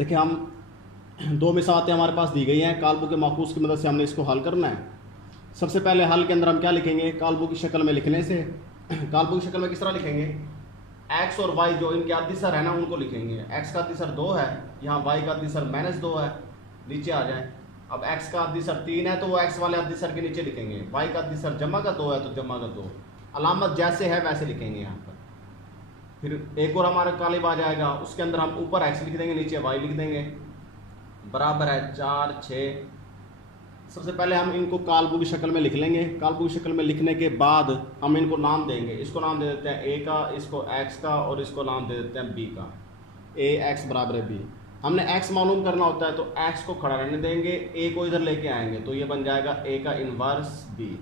देखिए हम दो मिसालें हमारे पास दी गई हैं, काल्बु के माकूस की मदद से हमने इसको हल करना है। सबसे पहले हल के अंदर हम क्या लिखेंगे, काल्बु की शक्ल में लिखने से काल्बु की शक्ल में किस तरह लिखेंगे, एक्स और वाई जो इनके अदिसर है ना उनको लिखेंगे। एक्स का अदिसर 2 है, यहाँ वाई का अदिसर -2 है, नीचे आ जाए। अब एक्स का अदिसर 3 है तो वो एक्स वाले अदिसर के नीचे लिखेंगे, वाई का अदिसर जमा का 2 है तो जमा का 2, अलामत जैसे है वैसे लिखेंगे यहाँ पर। फिर एक और हमारा कालिब आ जाएगा, उसके अंदर हम ऊपर एक्स लिख देंगे, नीचे वाई लिख देंगे, बराबर है 4 6। सबसे पहले हम इनको काल्बु की शक्ल में लिख लेंगे। काल्बु की शक्ल में लिखने के बाद हम इनको नाम देंगे। इसको नाम दे देते हैं ए का, इसको एक्स का, और इसको नाम दे देते हैं बी का। ए एक्स बराबर है बी। हमने एक्स मालूम करना होता है तो एक्स को खड़ा रहने देंगे, ए को इधर लेके आएंगे तो ये बन जाएगा ए का इन्वर्स बी।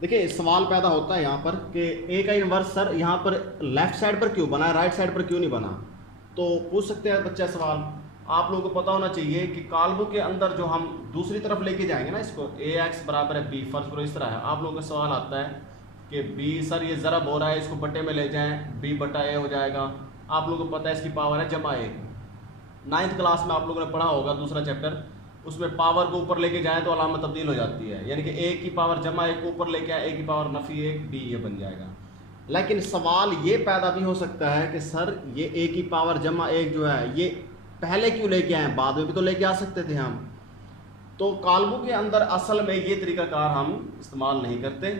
देखिए सवाल पैदा होता है यहाँ पर कि ए का इन्वर्स सर यहाँ पर लेफ्ट साइड पर क्यों बना है, राइट साइड पर क्यों नहीं बना। तो पूछ सकते हैं बच्चा सवाल। आप लोगों को पता होना चाहिए कि काल्बु के अंदर जो हम दूसरी तरफ लेके जाएंगे ना इसको, ए एक्स बराबर है बी, फर्ज करो इस तरह है। आप लोगों का सवाल आता है कि बी सर ये ज़रब हो रहा है, इसको बटे में ले जाएं, बी बटा ए हो जाएगा। आप लोगों को पता है इसकी पावर है जमा 1। 9th क्लास में आप लोगों ने पढ़ा होगा दूसरा चैप्टर, उसमें पावर को ऊपर लेके जाएँ तो अलामत तब्दील हो जाती है, यानी कि ए की पावर जमा 1 को ऊपर लेके आए, ए की पावर नफी 1 बी, ये बन जाएगा। लेकिन सवाल ये पैदा भी हो सकता है कि सर ये ए की पावर जमा 1 जो है ये पहले क्यों लेके आए, बाद में भी तो लेके आ सकते थे हम। तो काल्बु के अंदर असल में ये तरीकाकार हम इस्तेमाल नहीं करते।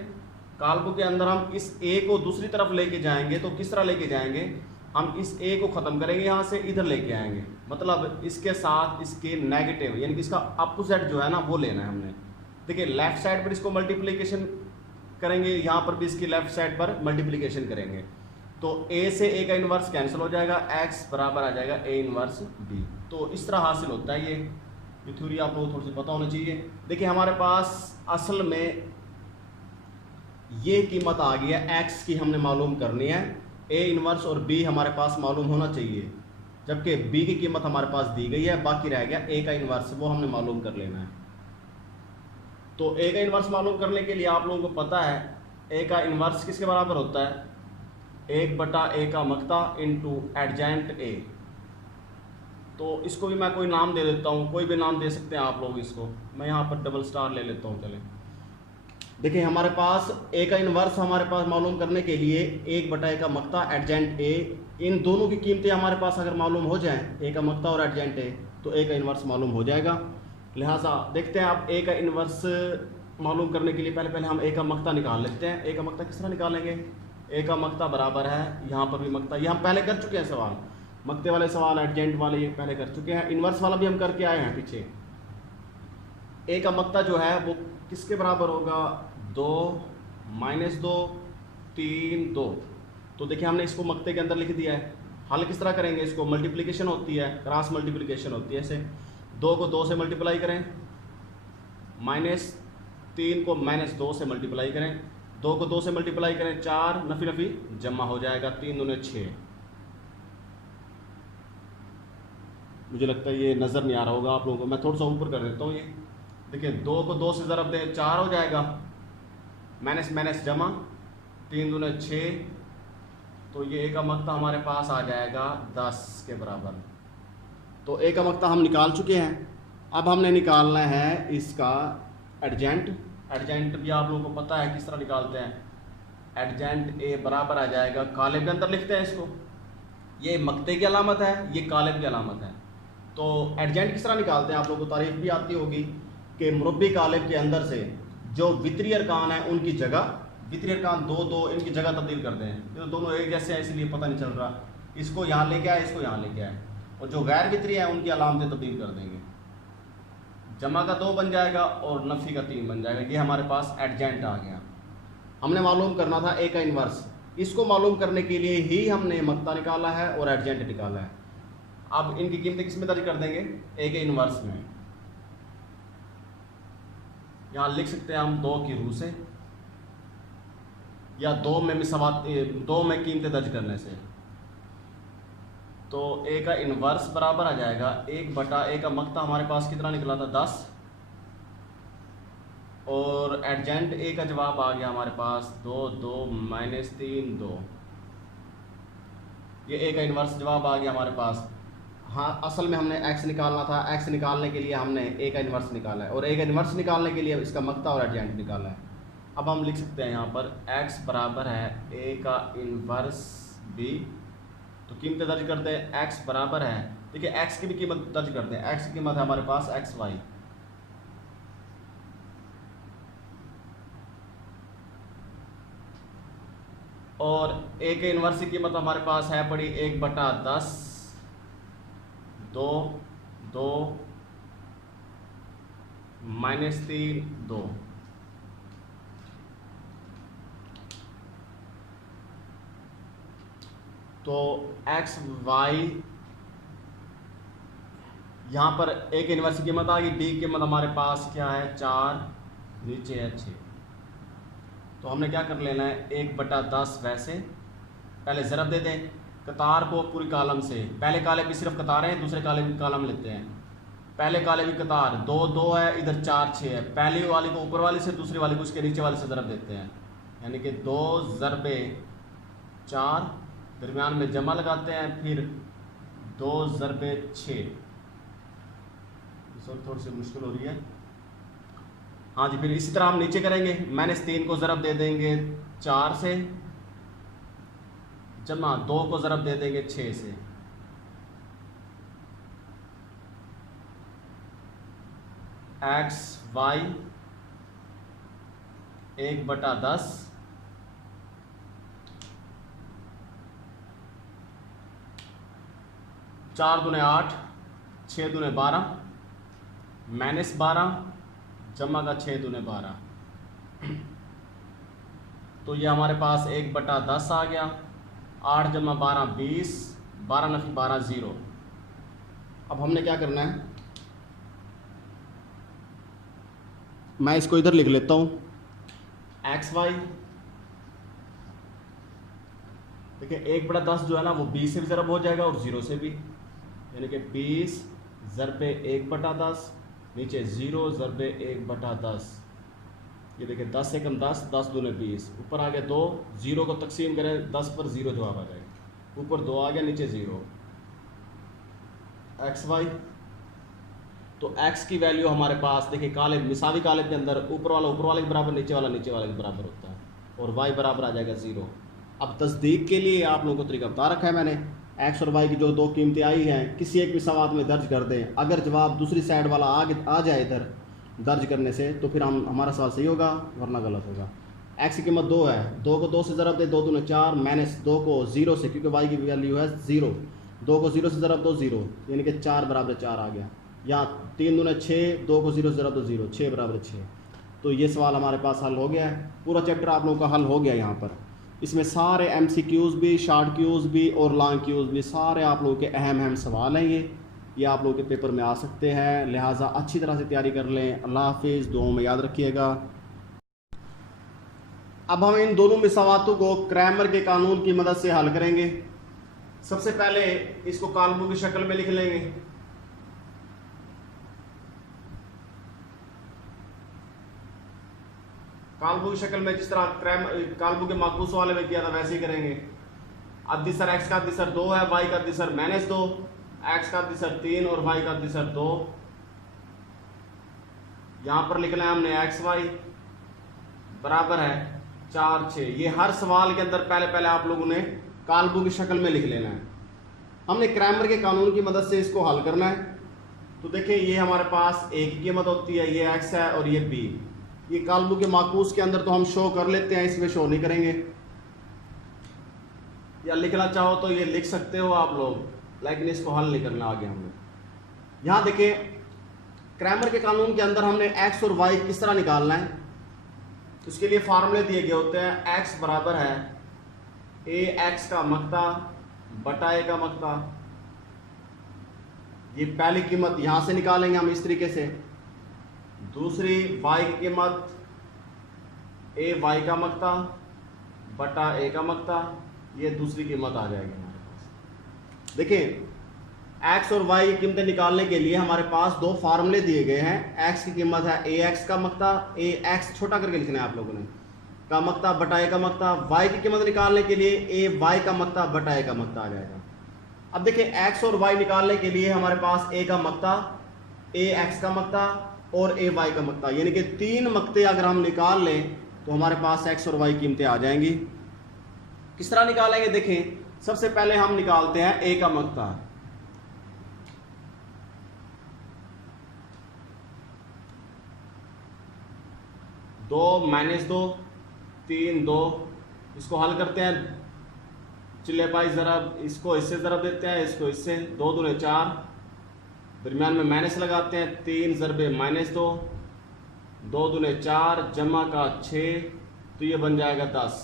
काल्बु के अंदर हम इस ए को दूसरी तरफ लेके जाएंगे तो किस तरह लेके जाएंगे, हम इस ए को ख़त्म करेंगे, यहाँ से इधर लेके आएंगे, मतलब इसके साथ इसके नेगेटिव यानी कि इसका अपोजिट जो है ना वो लेना है हमने। देखिए लेफ्ट साइड पर इसको मल्टीप्लिकेशन करेंगे, यहाँ पर भी इसकी लेफ्ट साइड पर मल्टीप्लिकेशन करेंगे तो ए से ए का इन्वर्स कैंसिल हो जाएगा, एक्स बराबर आ जाएगा ए इन्वर्स बी। तो इस तरह हासिल होता है ये थ्योरी आप लोगों को थोड़ी सी पता होना चाहिए। देखिए हमारे पास असल में ये कीमत आ गई है, एक्स की हमने मालूम करनी है, ए इन्वर्स और बी हमारे पास मालूम होना चाहिए, जबकि बी की कीमत हमारे पास दी गई है, बाकी रह गया ए का इन्वर्स, वो हमने मालूम कर लेना है। तो ए का इन्वर्स मालूम करने के लिए आप लोगों को पता है ए का इन्वर्स किसके बराबर होता है, 1/a का मक्ता इंटू एडजेंट ए। तो इसको भी मैं कोई नाम दे देता हूँ, कोई भी नाम दे सकते हैं आप लोग इसको, मैं यहाँ पर डबल स्टार ले लेता हूँ। चले देखिए हमारे पास ए का इन्वर्स हमारे पास मालूम करने के लिए 1/a का मक्ता एडजेंट ए, इन दोनों की कीमतें हमारे पास अगर मालूम हो जाएं, ए का मक्ता और एडजेंट ए, तो ए का इन्वर्स मालूम हो जाएगा। लिहाजा देखते हैं आप ए का इन्वर्स मालूम करने के लिए पहले हम ए का मक्ता निकाल लेते हैं। ए का मक्ता किस तरह निकालेंगे, ए का मक्ता बराबर है, यहाँ पर भी मक्ता, ये हम पहले कर चुके हैं सवाल, मक्ते वाले सवाल एडजेंट वाले ये पहले कर चुके हैं, इन्वर्स वाला भी हम करके आए हैं पीछे। ए का मक्ता जो है वो किसके बराबर होगा, 2 -2 3 2। तो देखिए हमने इसको मक्ते के अंदर लिख दिया है। हल किस तरह करेंगे, इसको मल्टीप्लिकेशन होती है, क्रॉस मल्टीप्लिकेशन होती है, ऐसे 2 को 2 से मल्टीप्लाई करें, -3 को -2 से मल्टीप्लाई करें, 2 को 2 से मल्टीप्लाई करें 4, नफी नफी जमा हो जाएगा, 3 दूने 6। मुझे लगता है ये नज़र नहीं आ रहा होगा आप लोगों को, मैं थोड़ा सा ऊपर कर देता हूँ। ये देखिए 2 को 2 से ज़रब दें 4 हो जाएगा, माइनस माइनस जमा, 3 दूने 6, तो ये ए का मक्ता हमारे पास आ जाएगा 10 के बराबर। तो ए का मक्ता हम निकाल चुके हैं। अब हमने निकालना है इसका एडजेंट। एडजेंट भी आप लोगों को पता है किस तरह निकालते हैं, एडजेंट ए बराबर आ जाएगा, कालिब के अंदर लिखते हैं इसको, ये मक्ते की अलामत है, ये कालिब की अलामत है। तो एडजेंट किस तरह निकालते हैं, आप लोगों को तारीफ भी आती होगी कि मुरब्बी कालिब के अंदर से जो वितरी अरकान है उनकी जगह, वितरी अरकान 2 2 इनकी जगह तब्दील करते हैं। ये तो दोनों एक जैसे हैं इसलिए पता नहीं चल रहा, इसको यहाँ लेके आए, इसको यहाँ लेके आए, और जो गैर वितरी है उनकी अलामतें तब्दील कर देंगे, जमा का 2 बन जाएगा और नफ़ी का 3 बन जाएगा। ये हमारे पास एडजेंट आ गया। हमने मालूम करना था ए का इन्वर्स, इसको मालूम करने के लिए ही हमने मक्ता निकाला है और एडजेंट निकाला है। अब इनकी कीमतें किस में दर्ज कर देंगे, ए के इन्वर्स में। यहाँ लिख सकते हैं हम 2 की रूह से, या 2 में मिसवात 2 में कीमतें दर्ज करने से। तो ए का इन्वर्स बराबर आ जाएगा 1/a का मक्ता हमारे पास कितना निकला था 10, और एडजेंट ए का जवाब आ गया हमारे पास 2 2 -3 2। ये ए का इन्वर्स जवाब आ गया हमारे पास। हाँ, असल में हमने x निकालना था। x निकालने के लिए हमने a का इन्वर्स निकाला है, और a का इन्वर्स निकालने के लिए इसका मकता और एडजेंट निकाला है। अब हम लिख सकते हैं यहाँ पर x बराबर है a का इन्वर्स b। तो कीमतें दर्ज करते हैं। x बराबर है, देखिए x की भी कीमत दर्ज करते हैं। x की कीमत है हमारे पास xy, और a के इन्वर्स की कीमत हमारे पास है पड़ी 1/10 2 2 -3 2। तो एक्स वाई यहाँ पर a के इन्वर्स की कीमत आ गई। b की कीमत हमारे पास क्या है 4, नीचे है 6। तो हमने क्या कर लेना है 1/10 वैसे पहले ज़रब दे दें कतार को पूरी कॉलम से। पहले काले भी सिर्फ कतार है, दूसरे काले भी कॉलम लेते हैं। पहले काले भी कतार 2 2 है, इधर 4 6 है। पहली वाली को ऊपर वाली से, दूसरी वाली को उसके नीचे वाले से ज़रब देते हैं, यानी कि 2 ज़रबे 4, दरमियान में जमा लगाते हैं, फिर 2 ज़रबे 6। इस वक्त थोड़ी सी मुश्किल हो रही है। हाँ जी, फिर इसी तरह हम नीचे करेंगे। -3 को ज़रब दे देंगे 4 से, जमा 2 को ज़रब दे देंगे 6 से। एक्स वाई 1/10 4 दूने 8, 6 दूने 12, -12 जमा का 6 दूने 12। तो ये हमारे पास 1/10 आ गया। 8 जमा 12 20, 12 नफी 12 0। अब हमने क्या करना है, मैं इसको इधर लिख लेता हूँ एक्स वाई। देखिए 1/10 जो है ना वो 20 से भी ज़रब हो जाएगा और 0 से भी, यानी कि 20 ज़रबे 1/10, नीचे 0 ज़रबे 1/10। ये देखिए 10 से कम 10, 10 दूने 20, ऊपर आ गया 2, 0 को तकसीम करें 10 पर 0 जवाब आ जाएगा। ऊपर 2 आ गया, नीचे 0। एक्स वाई, तो x की वैल्यू हमारे पास देखिए काले मिसावी काले के अंदर ऊपर वाला ऊपर वाले के बराबर, नीचे वाला नीचे वाले के बराबर होता है, और y बराबर आ जाएगा 0। अब तस्दीक के लिए आप लोगों को तरीका बता रखा है मैंने। x और y की जो दो कीमतें आई हैं किसी एक मिसावात में दर्ज कर दें। अगर जवाब दूसरी साइड वाला आगे आ जाए इधर दर्ज करने से, तो फिर हमारा सवाल सही होगा, वरना गलत होगा। x की कीमत 2 है, 2 को 2 से ज़रब दे, 2 दूने 4, -2 को 0 से, क्योंकि y की वैल्यू है 0, 2 को 0 से ज़रब दो 0, यानी कि 4 बराबर 4 आ गया। यहाँ 3 दूने 6, 2 को 0 से ज़रब दो 0, 6 बराबर 6। तो ये सवाल हमारे पास हल हो गया है। पूरा चैप्टर आप लोगों का हल हो गया यहाँ पर। इसमें सारे MCQs भी, शॉर्ट क्यूज़ भी और लॉन्ग क्यूज़ भी, सारे आप लोगों के अहम सवाल हैं। ये आप लोगों के पेपर में आ सकते हैं, लिहाजा अच्छी तरह से तैयारी कर लें। अल्लाह हाफिज़, दुआओं में याद रखिएगा। अब हम इन दोनों मिसावातों को क्रैमर के कानून की मदद से हल करेंगे। सबसे पहले इसको कॉलमों की शक्ल में लिख लेंगे। कॉलमों की शक्ल में जिस तरह कॉलमों के माकूस वाले में किया था वैसे ही करेंगे। अद्दिसर x का अद्दिसर 2 है, y का अद्दिसर -2, x का अद्दिसर 3 और y का अद्दिसर 2। यहां पर लिखना है हमने xy बराबर है 4 6। ये हर सवाल के अंदर पहले आप लोगों ने कॉलमों की शक्ल में लिख लेना है। हमने क्रैमर के कानून की मदद से इसको हल करना है। तो देखिए ये हमारे पास a की कीमत होती है, ये x है और ये b। ये कॉलमों के माकूस के अंदर तो हम शो कर लेते हैं, इसमें शो नहीं करेंगे। या लिखना चाहो तो ये लिख सकते हो आप लोग, लेकिन इसको हल नहीं करना आगे हमने। यहाँ देखिए क्रैमर के कानून के अंदर हमने x और y किस तरह निकालना है, उसके लिए फार्मूले दिए गए होते हैं। x बराबर है ax का मकता बटा a का मकता। ये पहली कीमत यहाँ से निकालेंगे हम इस तरीके से। दूसरी y की कीमत ay का मकता बटा a का मकता, ये दूसरी कीमत आ जाएगी हमारे पास। देखिए x और y की कीमतें निकालने के लिए हमारे पास दो फार्मूले दिए गए हैं। x की कीमत है ax का मकता, ax छोटा करके लिखना है आप लोगों ने, का मकता बटा a का मकता। y की कीमत निकालने के लिए ay का मकता बटा a का मकता आ जाएगा। अब देखिए एक्स और वाई निकालने के लिए हमारे पास ए का मक्ता, ए एक्स का मक्ता और ए वाई का मक्ता, यानी कि 3 मक्ते अगर हम निकाल लें तो हमारे पास एक्स और वाई कीमतें आ जाएंगी। किस तरह निकालेंगे देखें, सबसे पहले हम निकालते हैं ए का मक्ता। दो माइनस 2 3 2, इसको हल करते हैं चिल्ले पाई ज़रब, इसको इससे ज़रब देते हैं, इसको इससे, 2 दूने 4, दरमियान में माइनस लगाते हैं, 3 ज़रबे माइनस 2, 2 दूने 4 जमा का 6, तो ये बन जाएगा 10।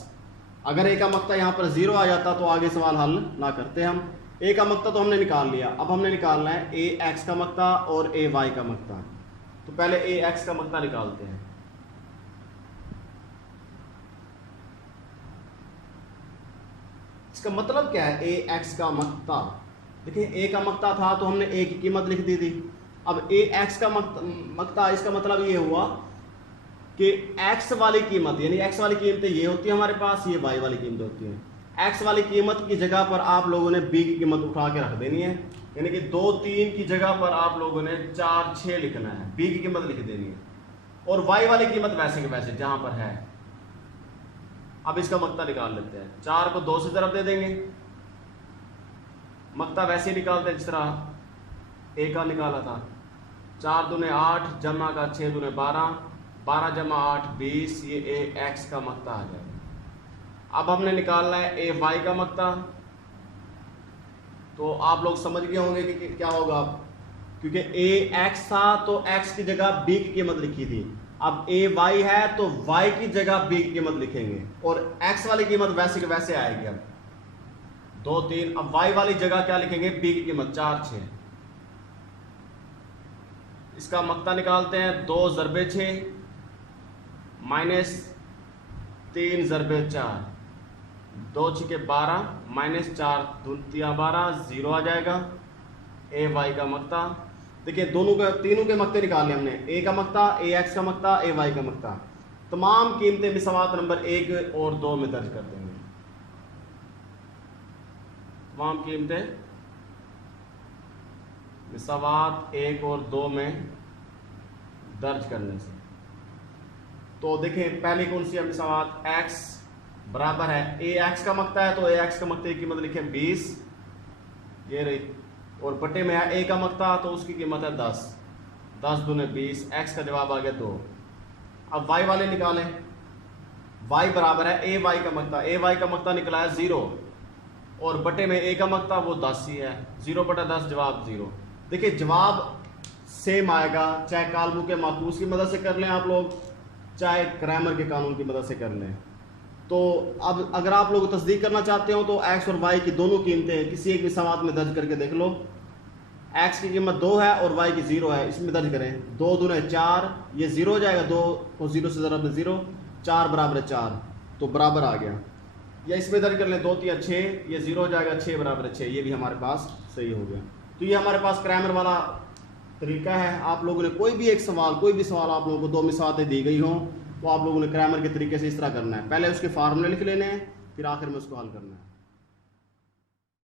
अगर ए का मक्ता यहाँ पर 0 आ जाता तो आगे सवाल हल ना करते हम। ए का मक्ता तो हमने निकाल लिया, अब हमने निकालना है ए एक्स का मक्ता और ए वाई का मक्ता। तो पहले ए एक्स का मक्ता निकालते हैं। इसका मतलब क्या है ए एक्स का मक्ता? देखिए ए का मक्ता था तो हमने ए की कीमत लिख दी थी। अब ए एक्स का मक्ता, इसका मतलब ये हुआ कि एक्स वाली कीमत, यानी एक्स वाली कीमतें ये होती है हमारे पास, ये वाई वाली कीमतें होती हैं। एक्स वाली कीमत की जगह पर आप लोगों ने बी की कीमत उठा के रख देनी है, यानी कि 2 3 की जगह पर आप लोगों ने 4 6 लिखना है, बी की कीमत लिख देनी है, और वाई वाली कीमत वैसे के वैसे जहां पर है। अब इसका मक्ता निकाल लेते हैं। 4 को 2 से ज़रब दे देंगे, मक्ता वैसे ही निकालते हैं जिस तरह ए का निकाला था। 4 दूने 8 जमा का 6 दूने 12, 12 जमा 8 20, ये ए एक्स का मक्ता आ जाएगा। अब हमने निकालना है ए वाई का मक्ता। तो आप लोग समझ गए होंगे कि क्या होगा, क्योंकि ए एक्स था तो एक्स की जगह बी की कीमत लिखी थी। अब ए वाई है तो वाई की जगह बी की कीमत लिखेंगे, और एक्स वाली कीमत वैसे के वैसे आएगी। अब 2 3, अब वाई वाली जगह क्या लिखेंगे, बी की कीमत 4 6। इसका मक्ता निकालते हैं। 2 ज़रबे 6 माइनस 3 ज़रबे 4, 2 6 12 माइनस 4 दूतिया 12, 0 आ जाएगा। ए वाई का मक्ता, देखिए दोनों के तीनों के मक्ते निकाले हमने, ए का मक्ता, ए एक्स का मक्ता, ए वाई का मक्ता। तमाम कीमतें मिसावात नंबर 1 और 2 में दर्ज कर देंगे। तमाम कीमतें मिसावात 1 और 2 में दर्ज करने से, तो देखें पहली कौन सी है मिसावात, x बराबर है ए एक्स का मक्ता है तो ए एक्स का मक्ते की कीमत लिखें 20, ये रही, और बटे में है ए का मक्ता तो उसकी कीमत है 10, 10 दूने 20, एक्स का जवाब आ गया 2। अब वाई वाले निकालें। वाई बराबर है ए वाई का मक्ता, ए वाई का मक्ता निकला है 0, और बटे में ए का मक्ता वो 10 ही है, 0 बटा 10 जवाब 0। देखिए जवाब सेम आएगा, चाहे कालबुक के माकूस की मदद से कर लें आप लोग, चाहे क्रैमर के कानून की मदद से कर लें। तो अब अगर आप लोग तस्दीक करना चाहते हो तो एक्स और वाई की दोनों कीमतें किसी एक मिसावात में दर्ज करके देख लो। एक्स की कीमत 2 है और वाई की 0 है, इसमें दर्ज करें। 2 दूने 4, ये 0 हो जाएगा, 2 को 0 से ज़रब 0, 4 बराबर 4, तो बराबर आ गया। या इसमें दर्ज कर लें 2 3 6, ये 0 हो जाएगा, 6 बराबर 6, ये भी हमारे पास सही हो गया। तो ये हमारे पास क्रैमर वाला तरीका है। आप लोगों ने कोई भी सवाल आप लोगों को 2 मिसालें दी गई हों तो आप लोगों ने क्रैमर के तरीके से इस तरह करना है, पहले उसके फार्मूले लिख लेने हैं, फिर आखिर में उसको हल करना है।